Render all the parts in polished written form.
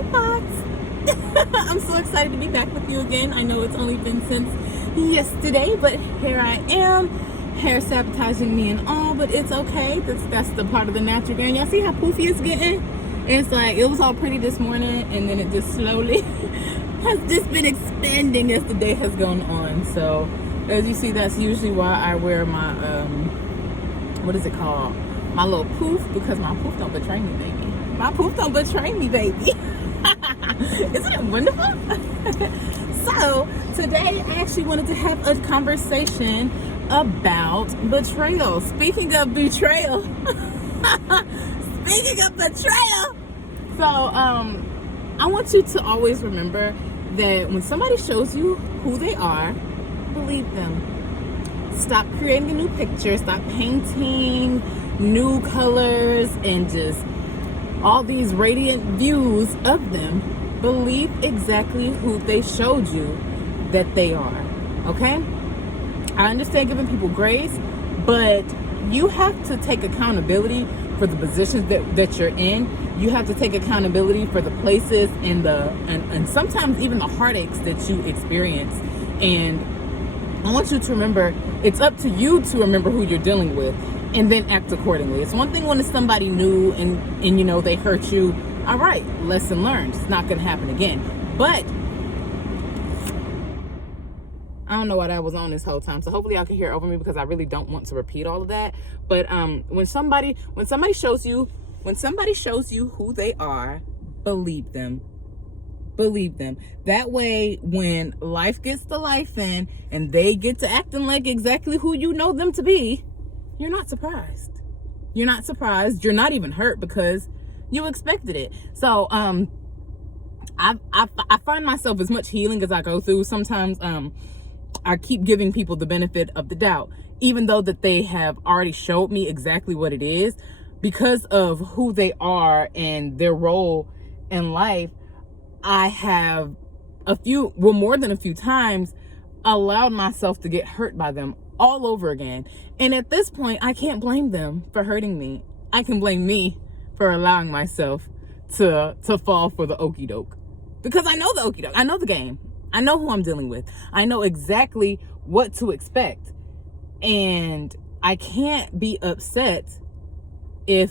Hi, Fox. I'm so excited to be back with you again. I know it's only been since yesterday, but here I am. Hair sabotaging me and all, but it's okay. That's the part of the natural grain. Y'all see how poofy it's getting? It's like, it was all pretty this morning, and then it just slowly has just been expanding as the day has gone on. So, as you see, that's usually why I wear my, what is it called? My little poof, because my poof don't betray me, baby. My poof don't betray me, baby. Isn't it wonderful? So, today I actually wanted to have a conversation about betrayal. Speaking of betrayal. Speaking of betrayal. So, I want you to always remember that when somebody shows you who they are, believe them. Stop creating a new picture. Stop painting new colors and just all these radiant views of them. Believe exactly who they showed you that they are. Okay? I understand giving people grace, but you have to take accountability for the positions that you're in. You have to take accountability for the places and and sometimes even the heartaches that you experience. And I want you to remember, it's up to you to remember who you're dealing with and then act accordingly. It's one thing when it's somebody new and you know they hurt you. All right, lesson learned. It's not going to happen again. But I don't know what I was on this whole time, so hopefully y'all can hear over me because I really don't want to repeat all of that. But when somebody shows you who they are, believe them. Believe them. That way, when life gets to life and they get to acting like exactly who you know them to be, you're not surprised. You're not surprised. You're not even hurt because you expected it. So I find myself, as much healing as I go through, sometimes I keep giving people the benefit of the doubt, even though that they have already showed me exactly what it is. Because of who they are and their role in life, I have more than a few times allowed myself to get hurt by them all over again. And at this point, I can't blame them for hurting me. I can blame me for allowing myself to fall for the okie doke. Because I know the okie doke. I know the game. I know who I'm dealing with. I know exactly what to expect. And I can't be upset if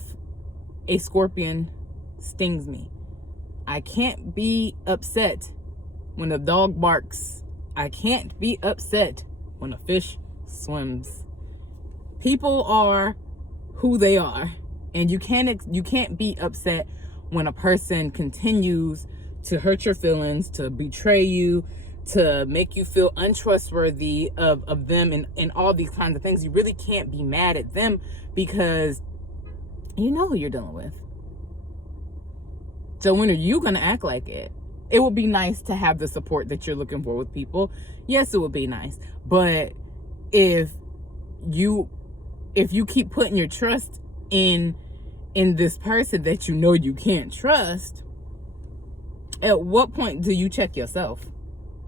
a scorpion stings me. I can't be upset when a dog barks. I can't be upset when a fish swims. People are who they are, and you can't be upset when a person continues to hurt your feelings, to betray you, to make you feel untrustworthy of them and all these kinds of things. You really can't be mad at them because you know who you're dealing with. So when are you going to act like it? It would be nice to have the support that you're looking for with people. Yes, it would be nice. But if you keep putting your trust in this person that you know you can't trust, at what point do you check yourself?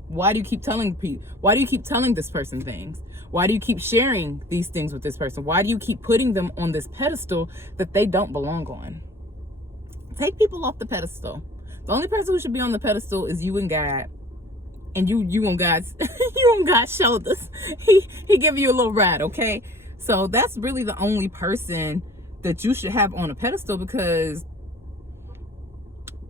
Why do you keep telling people? Why do you keep telling this person things? Why do you keep sharing these things with this person? Why do you keep putting them on this pedestal that they don't belong on? Take people off the pedestal. The only person who should be on the pedestal is you and God. And you on God's you on God's shoulders. He give you a little ride, okay? So that's really the only person that you should have on a pedestal, because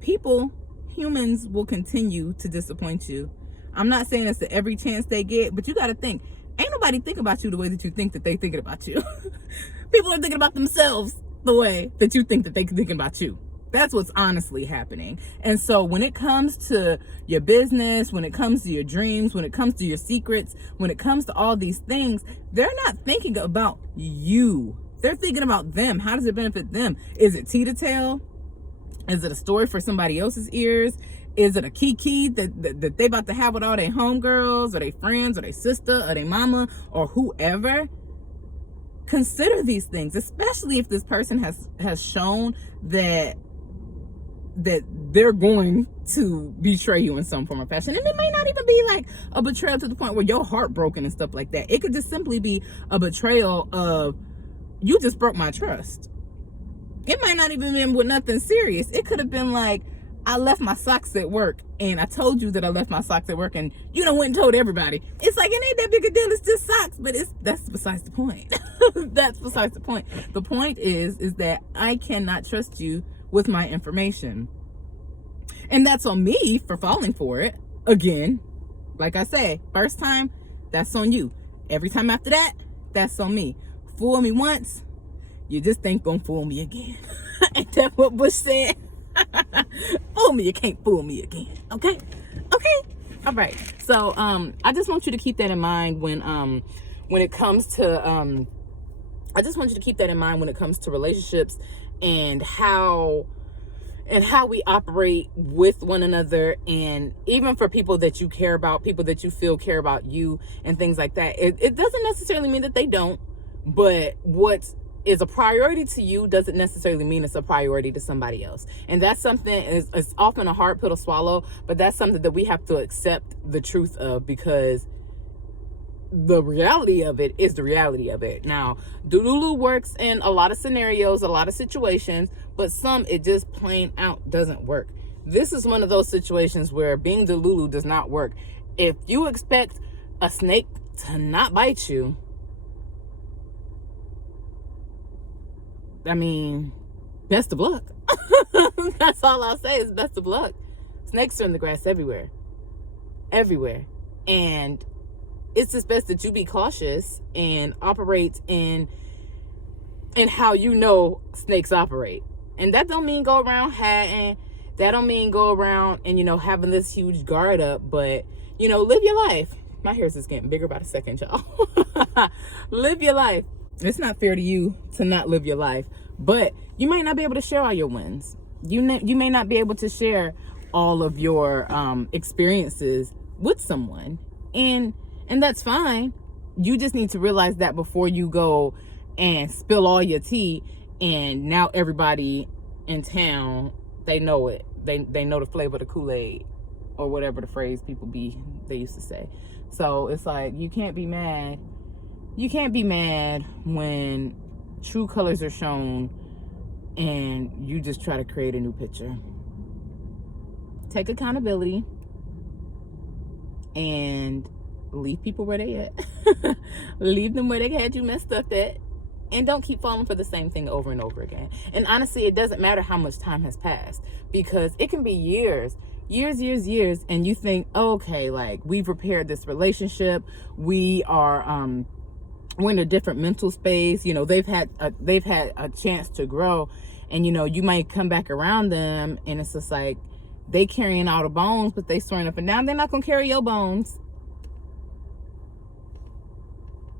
humans will continue to disappoint you. I'm not saying this to every chance they get, but you got to think, ain't nobody think about you the way that you think that they thinking about you. People are thinking about themselves the way that you think that they thinking about you. That's what's honestly happening. And so when it comes to your business, when it comes to your dreams, when it comes to your secrets, when it comes to all these things, they're not thinking about you. They're thinking about them. How does it benefit them? Is it tea to tell? Is it a story for somebody else's ears? Is it a kiki that they about to have with all their homegirls or their friends or their sister or their mama or whoever? Consider these things, especially if this person has shown that they're going to betray you in some form or fashion. And it may not even be like a betrayal to the point where your heart broken and stuff like that. It could just simply be a betrayal of, you just broke my trust. It might not even been with nothing serious. It could have been like, I left my socks at work, and I told you that I left my socks at work, and you done went and told everybody. It's like, it ain't that big a deal. It's just socks. But that's besides the point. That's besides the point. The point is that I cannot trust you with my information. And that's on me for falling for it. Again, like I say, first time, that's on you. Every time after that, that's on me. Fool me once, you just ain't gonna fool me again. Ain't that what Bush said? Fool me, you can't fool me again. Okay? All right. So I just want you to keep that in mind when it comes to I just want you to keep that in mind when it comes to relationships and how we operate with one another, and even for people that you care about, people that you feel care about you and things like that. It doesn't necessarily mean that they don't, but what is a priority to you doesn't necessarily mean it's a priority to somebody else. And that's something, it's often a hard pill to swallow, but that's something that we have to accept the truth of, because the reality of it is the reality of it. Now, Delulu works in a lot of scenarios, a lot of situations, but some it just plain out doesn't work. This is one of those situations where being Delulu does not work. If you expect a snake to not bite you, I mean, best of luck. That's all I'll say is best of luck. Snakes are in the grass everywhere. Everywhere. And it's just best that you be cautious and operate in how you know snakes operate. And that don't mean go around hatting. That don't mean go around and, having this huge guard up. But, live your life. My hair's just getting bigger by the second, y'all. Live your life. It's not fair to you to not live your life. But you might not be able to share all your wins. You may not be able to share all of your experiences with someone. And that's fine. You just need to realize that before you go and spill all your tea, and now everybody in town, they know it. They know the flavor of the Kool-Aid, or whatever the phrase they used to say. So it's like, you can't be mad. You can't be mad when true colors are shown and you just try to create a new picture. Take accountability and leave people where they at. Leave them where they had you messed up at. And don't keep falling for the same thing over and over again. And honestly, it doesn't matter how much time has passed, because it can be years, and you think, okay, like, we've repaired this relationship. We are, we're in a different mental space. They've had a chance to grow, and, you might come back around them and it's just like, they carrying all the bones, but they swearing up and down they're not going to carry your bones.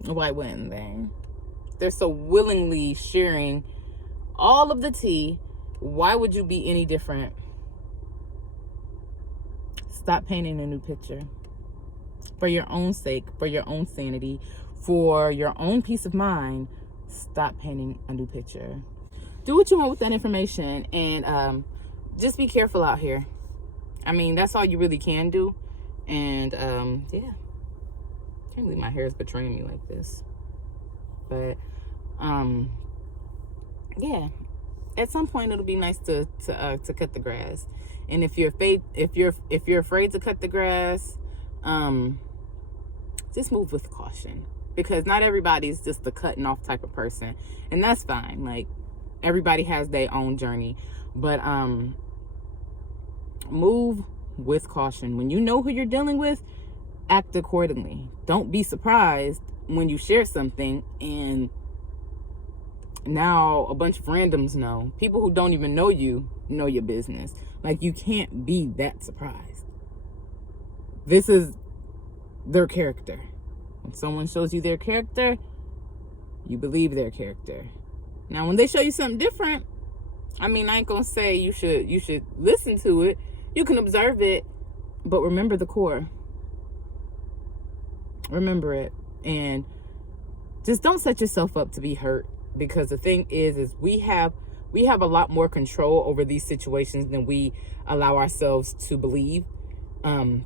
Why wouldn't they? They're so willingly sharing all of the tea. Why would you be any different? Stop painting a new picture. For your own sake, for your own sanity, for your own peace of mind, stop painting a new picture. Do what you want with that information, and just be careful out here. I mean, that's all you really can do. And yeah. Can't believe my hair is betraying me like this. But yeah, at some point it'll be nice to cut the grass. And if you're afraid to cut the grass, just move with caution, because not everybody's just the cutting off type of person, and that's fine. Like, everybody has their own journey, but move with caution. When you know who you're dealing with, act accordingly. Don't be surprised when you share something and now a bunch of randoms know. People who don't even know you know your business. Like, you can't be that surprised. This is their character. When someone shows you their character, you believe their character. Now, when they show you something different, I mean, I ain't gonna say you should listen to it. You can observe it, but remember the core. Remember it, and just don't set yourself up to be hurt, because the thing is we have a lot more control over these situations than we allow ourselves to believe. And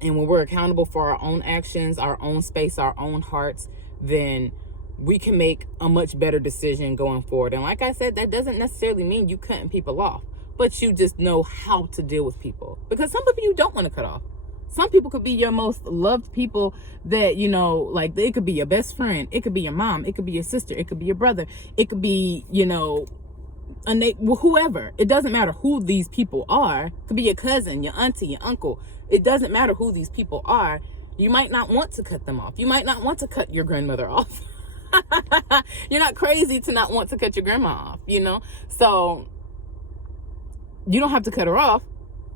when we're accountable for our own actions, our own space, our own hearts, then we can make a much better decision going forward. And like I said, that doesn't necessarily mean you cutting people off, but you just know how to deal with people. Because some people you don't want to cut off. Some people could be your most loved people that, you know, like it could be your best friend. It could be your mom. It could be your sister. It could be your brother. It could be, you know, whoever. It doesn't matter who these people are. It could be your cousin, your auntie, your uncle. It doesn't matter who these people are. You might not want to cut them off. You might not want to cut your grandmother off. You're not crazy to not want to cut your grandma off, you know? So you don't have to cut her off,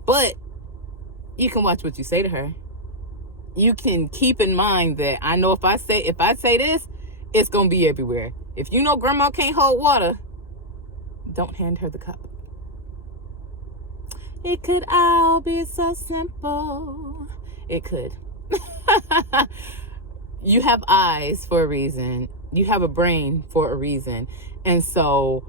but you can watch what you say to her. You can keep in mind that I know if I say this, it's going to be everywhere. If you know grandma can't hold water, don't hand her the cup. It could all be so simple. It could. You have eyes for a reason. You have a brain for a reason. And so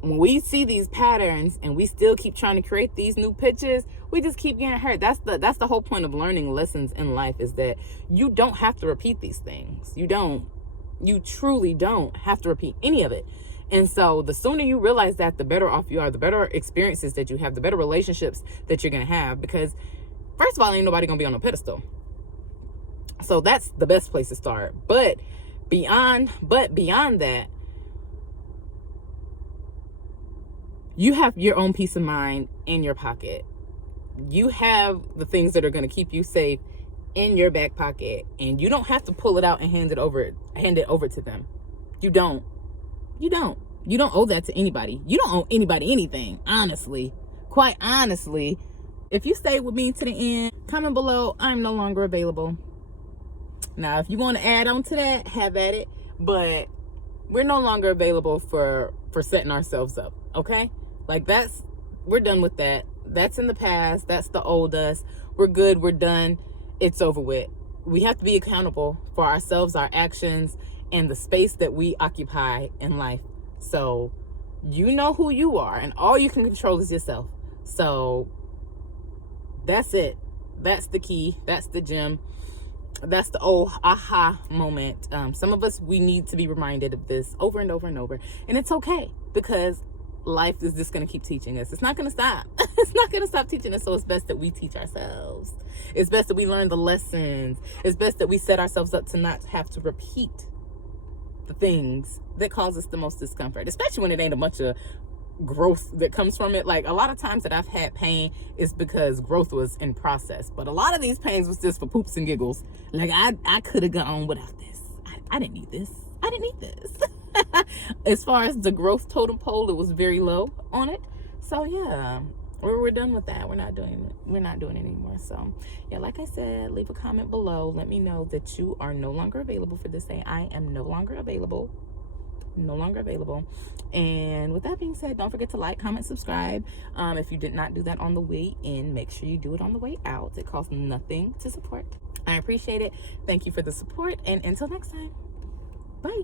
when we see these patterns and we still keep trying to create these new pictures, we just keep getting hurt. That's the whole point of learning lessons in life, is that you don't have to repeat these things. You truly don't have to repeat any of it. And so the sooner you realize that, the better off you are, the better experiences that you have, the better relationships that you're going to have. Because first of all, ain't nobody going to be on a pedestal. So that's the best place to start. But beyond that, you have your own peace of mind in your pocket. You have the things that are going to keep you safe in your back pocket, and you don't have to pull it out and hand it over to them. You don't owe that to anybody. You don't owe anybody anything, honestly. Quite honestly. If you stay with me to the end, comment below, I'm no longer available. Now, if you want to add on to that, have at it. But we're no longer available for setting ourselves up, okay? Like, we're done with that. That's in the past. That's the old us. We're good. We're done. It's over with. We have to be accountable for ourselves, our actions, and the space that we occupy in life. So you know who you are, and all you can control is yourself. So that's it. That's the key. That's the gem. That's the old aha moment. Some of us, we need to be reminded of this over and over and over. And it's okay, because life is just going to keep teaching us. It's not going to stop. It's not going to stop teaching us. So it's best that we teach ourselves. It's best that we learn the lessons. It's best that we set ourselves up to not have to repeat the things that cause us the most discomfort, especially when it ain't a bunch of growth that comes from it. Like, a lot of times that I've had pain is because growth was in process, but a lot of these pains was just for poops and giggles. Like, I could have gone on without this. I didn't need this. I didn't need this. As far as the growth totem pole, it was very low on it. So yeah, we're done with that. We're not doing it anymore. So yeah, like I said, leave a comment below. Let me know that you are no longer available for this day. I am no longer available. And with that being said, don't forget to like, comment, subscribe. If you did not do that on the way in, make sure you do it on the way out. It costs nothing to support. I appreciate it. Thank you for the support, and until next time, bye.